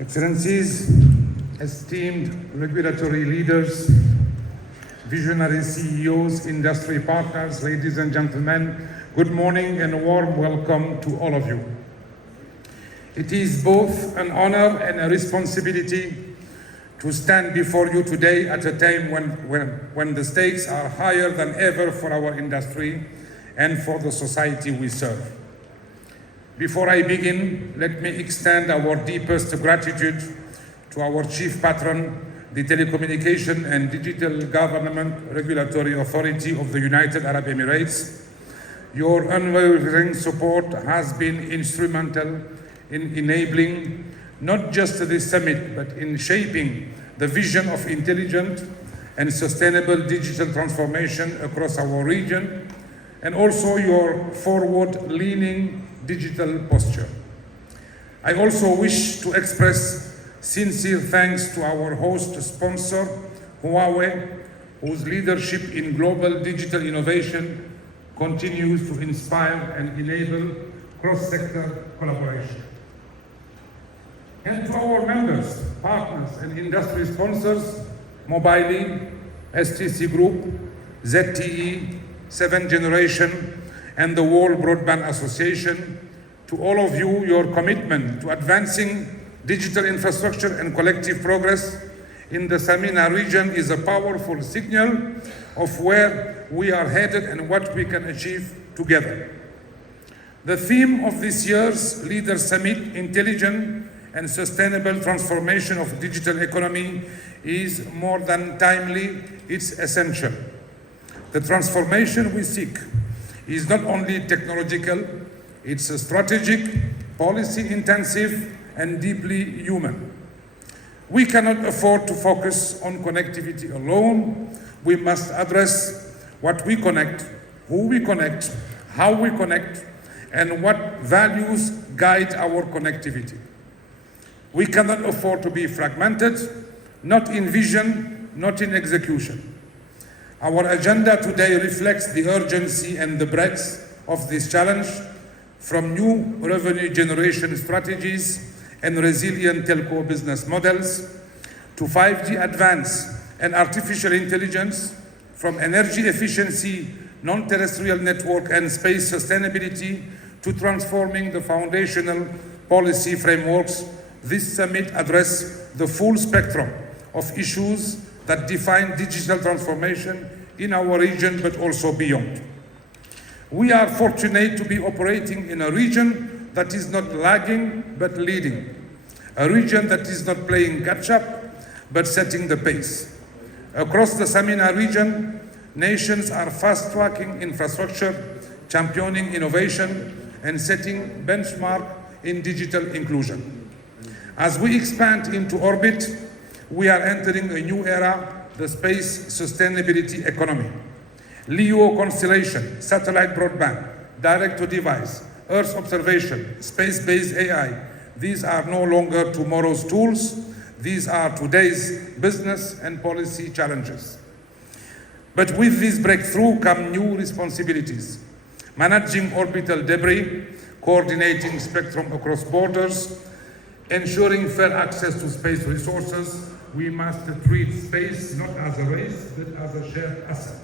Excellencies, esteemed regulatory leaders, visionary CEOs, industry partners, ladies and gentlemen, good morning and a warm welcome to all of you. It is both an honor and a responsibility to stand before you today at a time when the stakes are higher than ever for our industry and for the society we serve. Before I begin, let me extend our deepest gratitude to our chief patron, the Telecommunication and Digital Government Regulatory Authority of the United Arab Emirates. Your unwavering support has been instrumental in enabling not just this summit, but in shaping the vision of intelligent and sustainable digital transformation across our region, and also your forward-leaning digital posture. I also wish to express sincere thanks to our host sponsor, Huawei, whose leadership in global digital innovation continues to inspire and enable cross-sector collaboration. And to our members, partners, and industry sponsors, Mobily, STC Group, ZTE, 7th Generation, and the World Broadband Association, to all of you, your commitment to advancing digital infrastructure and collective progress in the SAMENA region is a powerful signal of where we are headed and what we can achieve together. The theme of this year's Leaders Summit, Intelligent and Sustainable Transformation of Digital Economy, is more than timely, it's essential. The transformation we seek is not only technological, it's strategic, policy-intensive, and deeply human. We cannot afford to focus on connectivity alone. We must address what we connect, who we connect, how we connect, and what values guide our connectivity. We cannot afford to be fragmented, not in vision, not in execution. Our agenda today reflects the urgency and the breadth of this challenge, from new revenue generation strategies and resilient telco business models, to 5G advance and artificial intelligence, from energy efficiency, non-terrestrial network and space sustainability, to transforming the foundational policy frameworks. This summit addresses the full spectrum of issues that define digital transformation in our region, but also beyond. We are fortunate to be operating in a region that is not lagging, but leading. A region that is not playing catch-up, but setting the pace. Across the SAMENA region, nations are fast-tracking infrastructure, championing innovation, and setting benchmark in digital inclusion. As we expand into orbit, we are entering a new era, the space sustainability economy. LEO constellation, satellite broadband, direct-to-device, Earth observation, space-based AI, these are no longer tomorrow's tools. These are today's business and policy challenges. But with this breakthrough come new responsibilities. Managing orbital debris, coordinating spectrum across borders, ensuring fair access to space resources. We must treat space not as a race, but as a shared asset.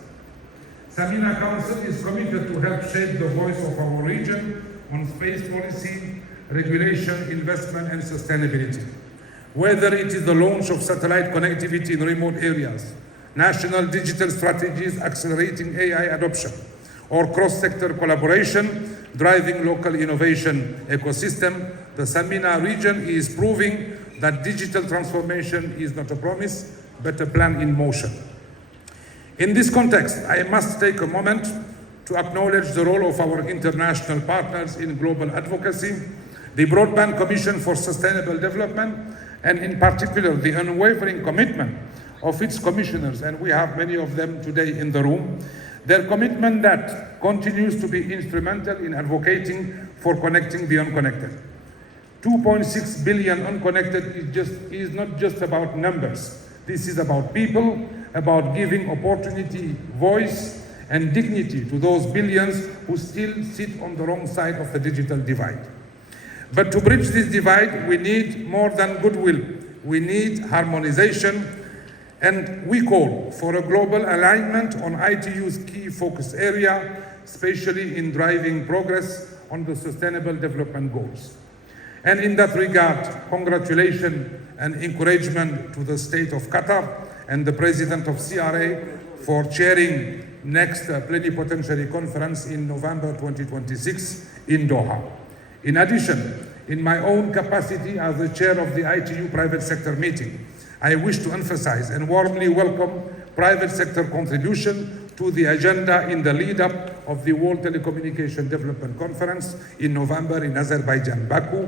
SAMENA Council is committed to help shape the voice of our region on space policy, regulation, investment, and sustainability. Whether it is the launch of satellite connectivity in remote areas, national digital strategies accelerating AI adoption, or cross-sector collaboration driving local innovation ecosystem, the SAMENA region is proving that digital transformation is not a promise, but a plan in motion. In this context, I must take a moment to acknowledge the role of our international partners in global advocacy, the Broadband Commission for Sustainable Development, and in particular, the unwavering commitment of its commissioners, and we have many of them today in the room, their commitment that continues to be instrumental in advocating for connecting the unconnected. 2.6 billion unconnected is not just about numbers. This is about people, about giving opportunity, voice, and dignity to those billions who still sit on the wrong side of the digital divide. But to bridge this divide, we need more than goodwill. We need harmonization, and we call for a global alignment on ITU's key focus area, especially in driving progress on the Sustainable Development Goals. And in that regard, congratulations and encouragement to the State of Qatar and the President of CRA for chairing next Plenipotentiary Conference in November 2026 in Doha. In addition, in my own capacity as the chair of the ITU Private Sector Meeting, I wish to emphasize and warmly welcome private sector contribution to the agenda in the lead-up of the World Telecommunications Development Conference in November in Azerbaijan, Baku,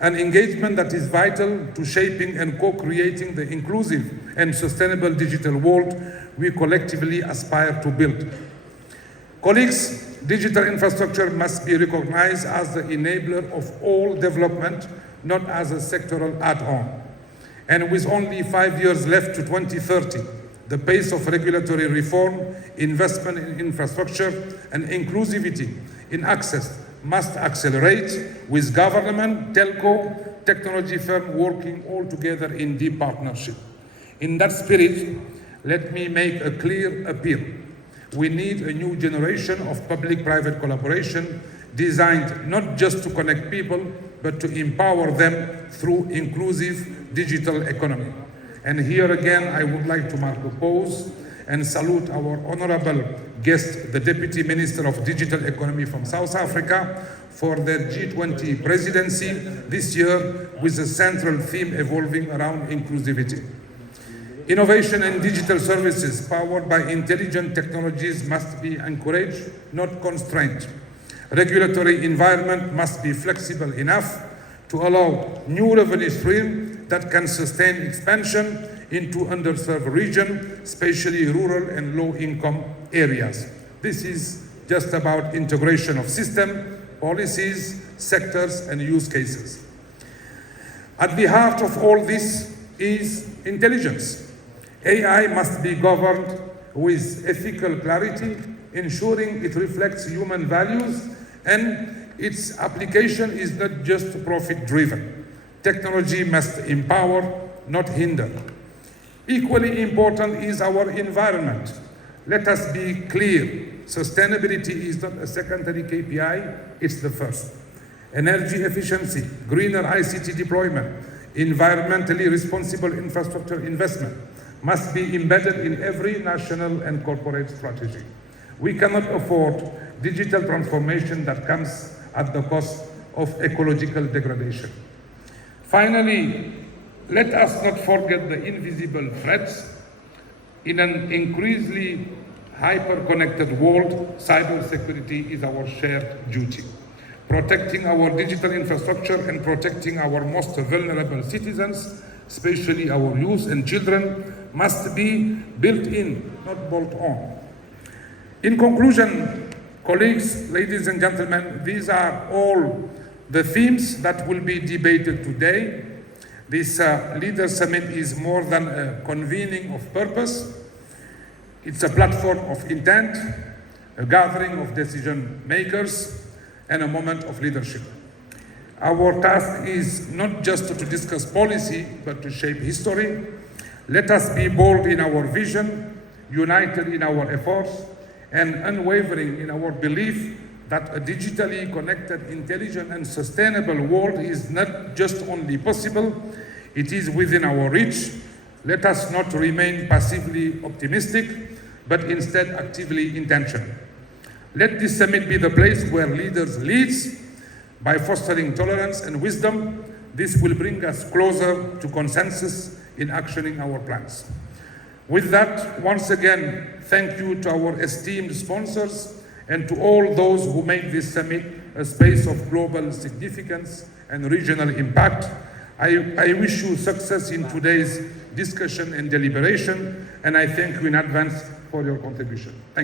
an engagement that is vital to shaping and co-creating the inclusive and sustainable digital world we collectively aspire to build. Colleagues, digital infrastructure must be recognized as the enabler of all development, not as a sectoral add-on. And with only 5 years left to 2030, the pace of regulatory reform, investment in infrastructure, and inclusivity in access must accelerate, with government, telco, technology firms working all together in deep partnership. In that spirit, let me make a clear appeal. We need a new generation of public-private collaboration designed not just to connect people, but to empower them through inclusive digital economy. And here again, I would like to mark a pause and salute our honorable guest, the Deputy Minister of Digital Economy from South Africa, for their G20 presidency this year, with a central theme evolving around inclusivity. Innovation and digital services powered by intelligent technologies must be encouraged, not constrained. Regulatory environment must be flexible enough to allow new revenue streams that can sustain expansion into underserved regions, especially rural and low-income areas. This is just about integration of systems, policies, sectors, and use cases. At the heart of all this is intelligence. AI must be governed with ethical clarity, ensuring it reflects human values, and its application is not just profit-driven. Technology must empower, not hinder. Equally important is our environment. Let us be clear. Sustainability is not a secondary KPI, it's the first. Energy efficiency, greener ICT deployment, environmentally responsible infrastructure investment must be embedded in every national and corporate strategy. We cannot afford digital transformation that comes at the cost of ecological degradation. Finally, let us not forget the invisible threats. In an increasingly hyper-connected world, cybersecurity is our shared duty. Protecting our digital infrastructure and protecting our most vulnerable citizens, especially our youth and children, must be built in, not bolt on. In conclusion, colleagues, ladies and gentlemen, these are all the themes that will be debated today. This Leaders Summit is more than a convening of purpose. It's a platform of intent, a gathering of decision makers, and a moment of leadership. Our task is not just to discuss policy, but to shape history. Let us be bold in our vision, united in our efforts, and unwavering in our belief that a digitally connected, intelligent, and sustainable world is not just only possible, it is within our reach. Let us not remain passively optimistic, but instead actively intentional. Let this summit be the place where leaders lead by fostering tolerance and wisdom. This will bring us closer to consensus in actioning our plans. With that, once again, thank you to our esteemed sponsors and to all those who make this summit a space of global significance and regional impact. I wish you success in today's discussion and deliberation, and I thank you in advance for your contribution. Thank you.